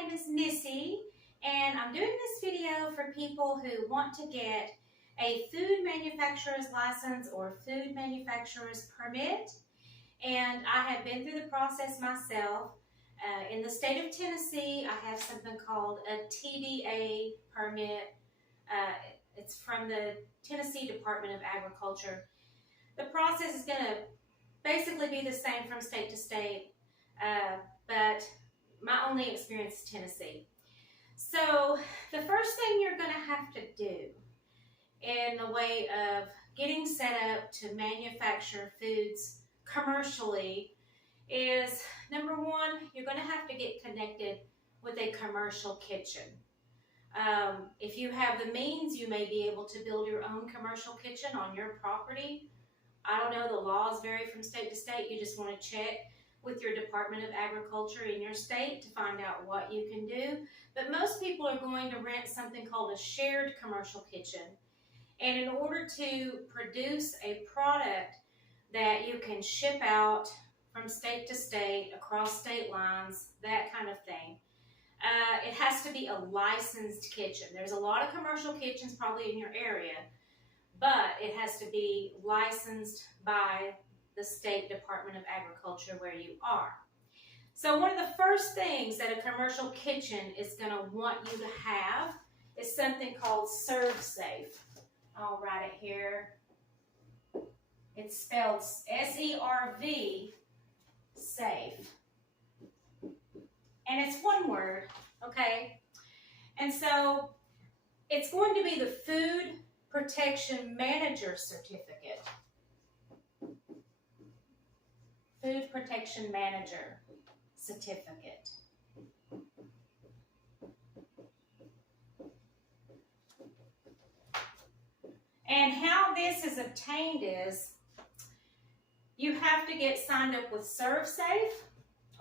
name is Missy, and I'm doing this video for people who want to get a food manufacturer's license or food manufacturer's permit. And I have been through the process myself. In the state of Tennessee, I have something called a TDA permit. It's from the Tennessee Department of Agriculture. The process is going to basically be the same from state to state, but my only experience is Tennessee. So the first thing you're going to have to do in the way of getting set up to manufacture foods commercially is, number one, you're going to have to get connected with a commercial kitchen. If you have the means, you may be able to build your own commercial kitchen on your property. I don't know, the laws vary from state to state. You just want to check with your Department of Agriculture in your state to find out what you can do. But most people are going to rent something called a shared commercial kitchen. And in order to produce a product that you can ship out from state to state, across state lines, that kind of thing, it has to be a licensed kitchen. There's a lot of commercial kitchens probably in your area, but it has to be licensed by the State Department of Agriculture where you are. So one of the first things that a commercial kitchen is going to want you to have is something called ServSafe. I'll write it here. It's spelled S-E-R-V, safe. And it's one word, okay? And so it's going to be the Food Protection Manager Certificate. Food Protection Manager Certificate. And how this is obtained is you have to get signed up with ServSafe,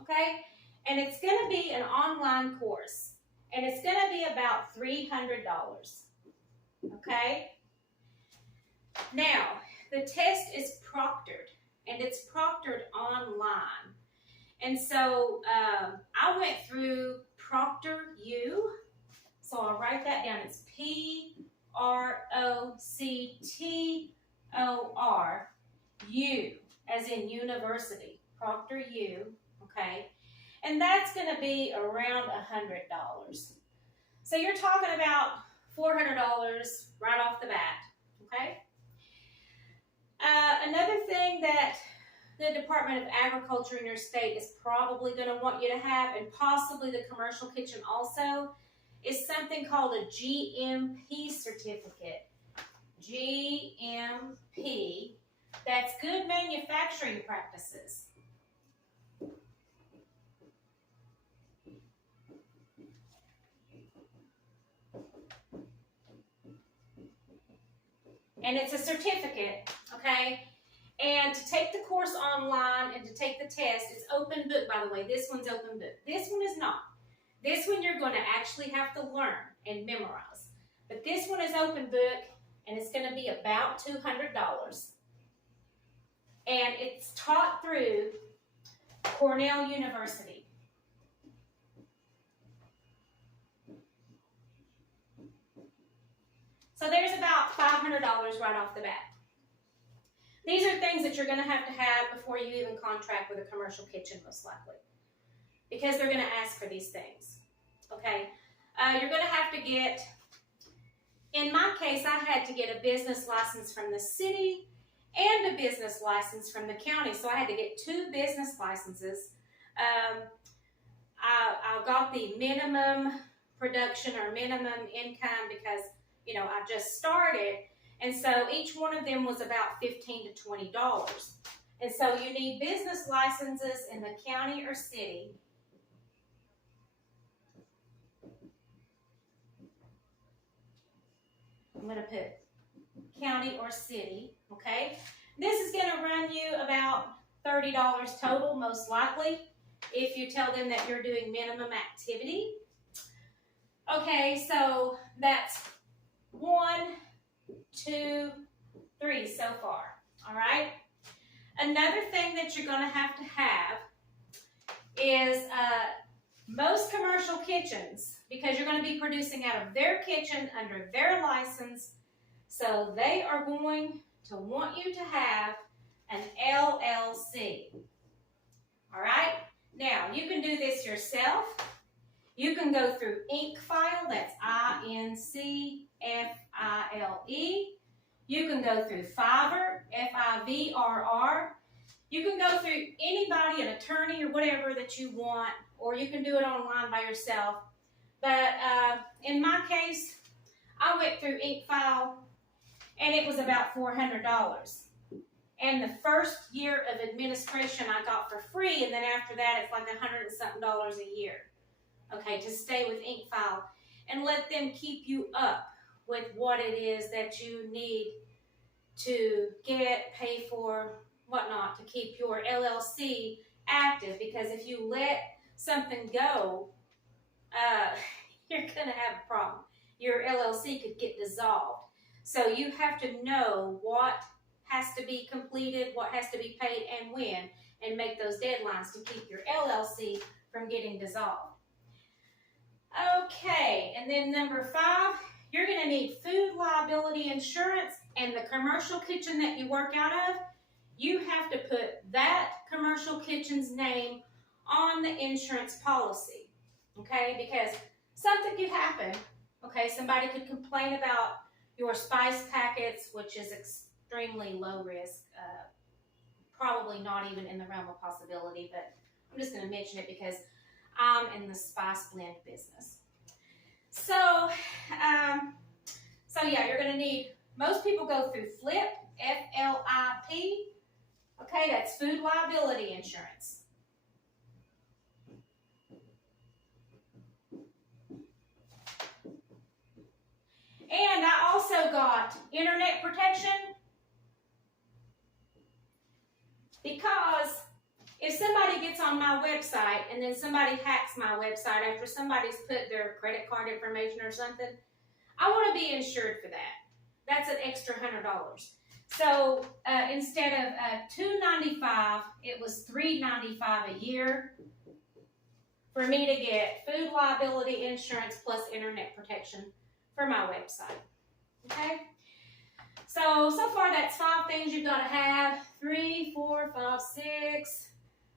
okay? And it's going to be an online course, and it's going to be about $300, okay? Now, the test is proctored, and it's proctored online. And so I went through ProctorU, so I'll write that down. It's P-R-O-C-T-O-R-U, as in university, ProctorU, okay? And that's going to be around $100. So you're talking about $400 right off the bat, okay? Another thing that the Department of Agriculture in your state is probably going to want you to have, and possibly the commercial kitchen also, is something called a GMP certificate. GMP, that's Good Manufacturing Practices. And it's a certificate, okay? And to take the course online and to take the test, it's open book, by the way. This one's open book. This one is not. This one you're going to actually have to learn and memorize. But this one is open book, and it's going to be about $200. And it's taught through Cornell University. So there's about $500 right off the bat. These are things that you're going to have before you even contract with a commercial kitchen, most likely, because they're going to ask for these things, okay? You're going to have to get, in my case, I had to get a business license from the city and a business license from the county, so I had to get 2 business licenses. I got the minimum production or minimum income because, you know, I just started, and so each one of them was about $15 to $20. And so you need business licenses in the county or city. I'm going to put county or city, okay? This is going to run you about $30 total, most likely, if you tell them that you're doing minimum activity. Okay, so that's 1, 2, 3 so far, all right? Another thing that you're going to have is most commercial kitchens, because you're going to be producing out of their kitchen under their license, so they are going to want you to have an LLC. All right? Now, you can do this yourself. You can go through IncFile, that's INCFILE. You can go through Fiverr, FIVRR. You can go through anybody, an attorney or whatever that you want, or you can do it online by yourself. But in my case, I went through IncFile, and it was about $400. And the first year of administration I got for free, and then after that it's like $100 and something a year. Okay, to stay with IncFile and let them keep you up with what it is that you need to get, pay for, whatnot, to keep your LLC active. Because if you let something go, you're going to have a problem. Your LLC could get dissolved. So you have to know what has to be completed, what has to be paid, and when, and make those deadlines to keep your LLC from getting dissolved. Okay, and then number 5, you're going to need food liability insurance, and the commercial kitchen that you work out of, you have to put that commercial kitchen's name on the insurance policy, okay? Because something could happen, okay? Somebody could complain about your spice packets, which is extremely low risk, probably not even in the realm of possibility, but I'm just going to mention it because I'm in the spice blend business. So yeah, you're going to need, most people go through FLIP, F-L-I-P. Okay, that's food liability insurance. And I also got internet protection, because if somebody gets on my website and then somebody hacks my website after somebody's put their credit card information or something, I want to be insured for that. That's an extra $100. So instead of $295, it was $395 a year for me to get food liability insurance plus internet protection for my website. Okay? So far that's 5 things you've got to have. 3, 4, 5, 6,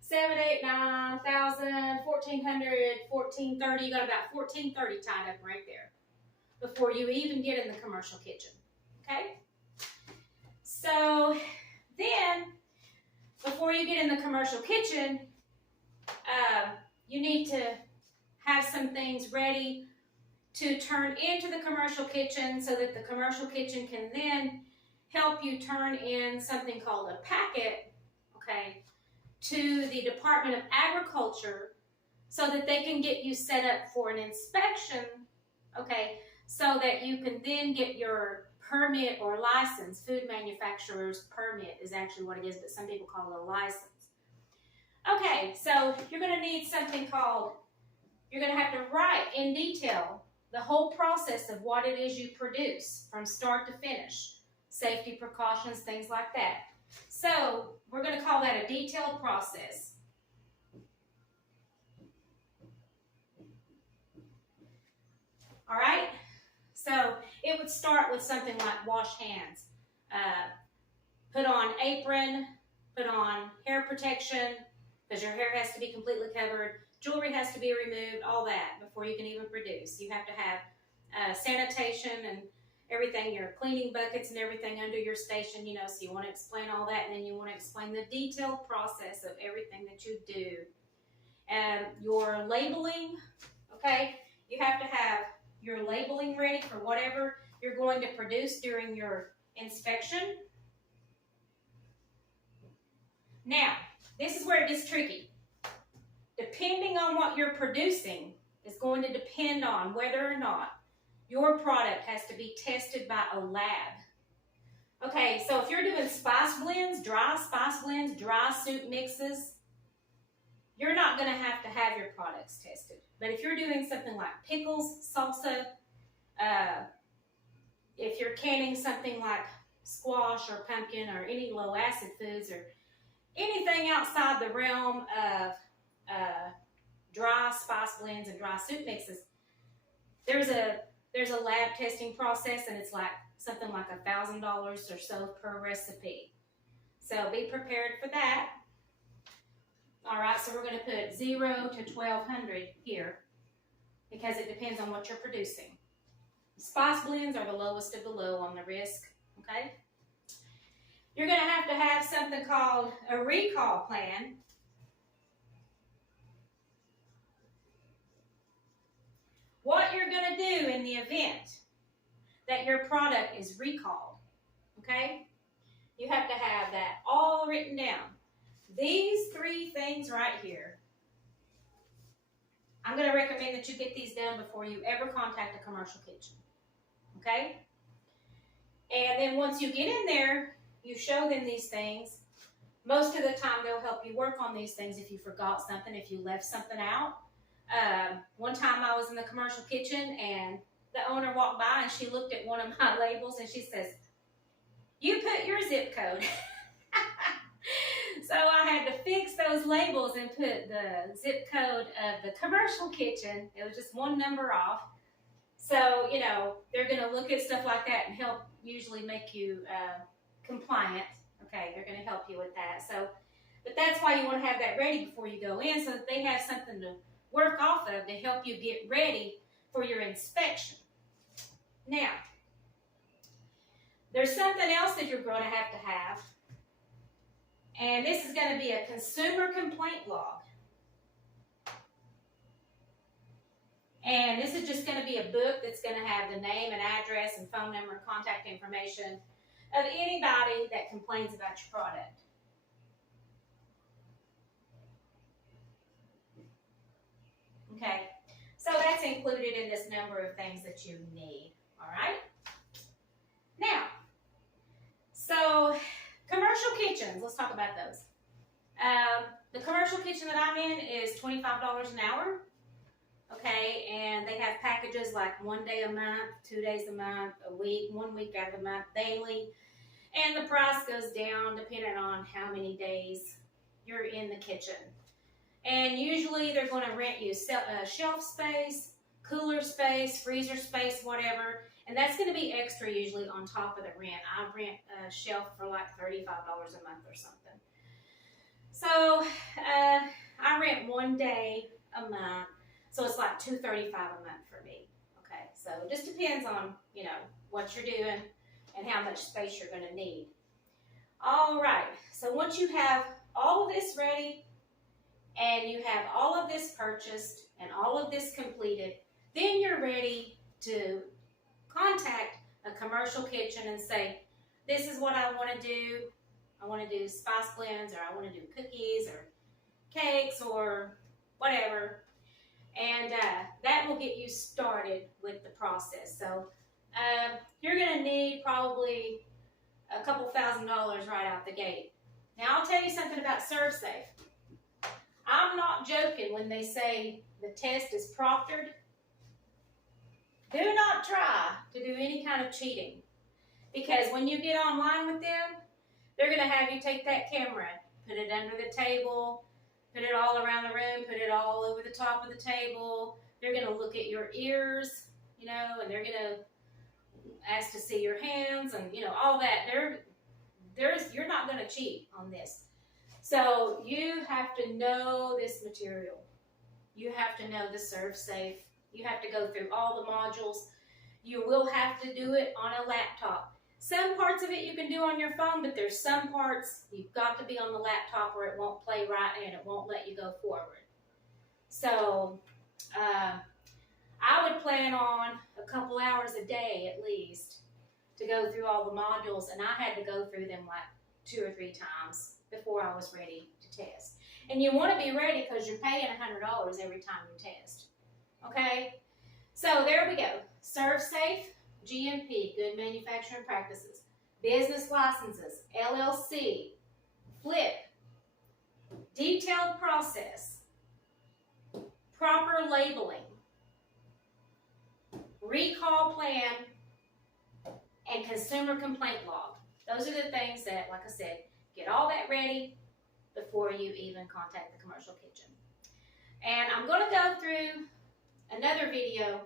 7, 8, 9, 1,000, 1,400, 1,430. You got about 1,430 tied up right there before you even get in the commercial kitchen. Okay? So then, before you get in the commercial kitchen, you need to have some things ready to turn into the commercial kitchen so that the commercial kitchen can then help you turn in something called a packet, okay, to the Department of Agriculture so that they can get you set up for an inspection, okay, so that you can then get your permit or license. Food manufacturer's permit is actually what it is, but some people call it a license. Okay, so you're going to need something called, you're going to have to write in detail the whole process of what it is you produce from start to finish, safety precautions, things like that. So we're going to call that a detailed process. All right? So it would start with something like wash hands, put on apron, put on hair protection, because your hair has to be completely covered, jewelry has to be removed, all that before you can even produce. You have to have sanitation and everything, your cleaning buckets and everything under your station, you know, so you want to explain all that, and then you want to explain the detailed process of everything that you do. Your labeling, okay, you have to have your labeling ready for whatever you're going to produce during your inspection. Now, this is where it gets tricky. Depending on what you're producing is going to depend on whether or not your product has to be tested by a lab. Okay, so if you're doing spice blends, dry soup mixes, you're not going to have your products tested. But if you're doing something like pickles, salsa, if you're canning something like squash or pumpkin or any low acid foods or anything outside the realm of dry spice blends and dry soup mixes, there's a lab testing process, and it's like something like $1,000 or so per recipe. So be prepared for that. All right, so we're going to put 0 to 1,200 here because it depends on what you're producing. Spice blends are the lowest of the low on the risk, okay? You're going to have something called a recall plan. What you're going to do in the event that your product is recalled, okay? You have to have that all written down. These 3 things right here, I'm going to recommend that you get these done before you ever contact a commercial kitchen, okay? And then once you get in there, you show them these things. Most of the time, they'll help you work on these things if you forgot something, if you left something out. One time I was in the commercial kitchen and the owner walked by and she looked at one of my labels and she says, "You put your zip code." So I had to fix those labels and put the zip code of the commercial kitchen. It was just one number off. So, you know, they're going to look at stuff like that and help usually make you compliant. Okay, they're going to help you with that. So, but that's why you want to have that ready before you go in so that they have something to work off of to help you get ready for your inspection. Now, there's something else that you're going to have. And this is going to be a consumer complaint log. And this is just going to be a book that's going to have the name and address and phone number and contact information of anybody that complains about your product. Okay, so that's included in this number of things that you need, all right? Now, so commercial kitchens, let's talk about those. The commercial kitchen that I'm in is $25 an hour, okay, and they have packages like 1 day a month, 2 days a month, a week, 1 week out of the month, daily, and the price goes down depending on how many days you're in the kitchen. And usually they're going to rent you shelf space, cooler space, freezer space, whatever. And that's going to be extra usually on top of the rent. I rent a shelf for like $35 a month or something. So I rent 1 day a month. So it's like $235 a month for me. Okay, so it just depends on, you know, what you're doing and how much space you're going to need. All right, so once you have all of this ready, and you have all of this purchased and all of this completed, then you're ready to contact a commercial kitchen and say, this is what I want to do. I want to do spice blends, or I want to do cookies or cakes or whatever. And that will get you started with the process. So you're going to need probably a couple $1,000 right out the gate. Now I'll tell you something about ServSafe. I'm not joking when they say the test is proctored. Do not try to do any kind of cheating, because when you get online with them, they're going to have you take that camera, put it under the table, put it all around the room, put it all over the top of the table. They're going to look at your ears, you know, and they're going to ask to see your hands and, you know, all that. You're not going to cheat on this. So you have to know this material. You have to know the ServSafe. You have to go through all the modules. You will have to do it on a laptop. Some parts of it you can do on your phone, but there's some parts you've got to be on the laptop or it won't play right and it won't let you go forward. So I would plan on a couple hours a day at least to go through all the modules, and I had to go through them like 2 or 3 times before I was ready to test. And you want to be ready because you're paying $100 every time you test. Okay? So there we go. ServSafe, GMP, Good Manufacturing Practices, Business Licenses, LLC, FLIP, Detailed Process, Proper Labeling, Recall Plan, and Consumer Complaint Log. Those are the things that, like I said, get all that ready before you even contact the commercial kitchen. And I'm going to go through another video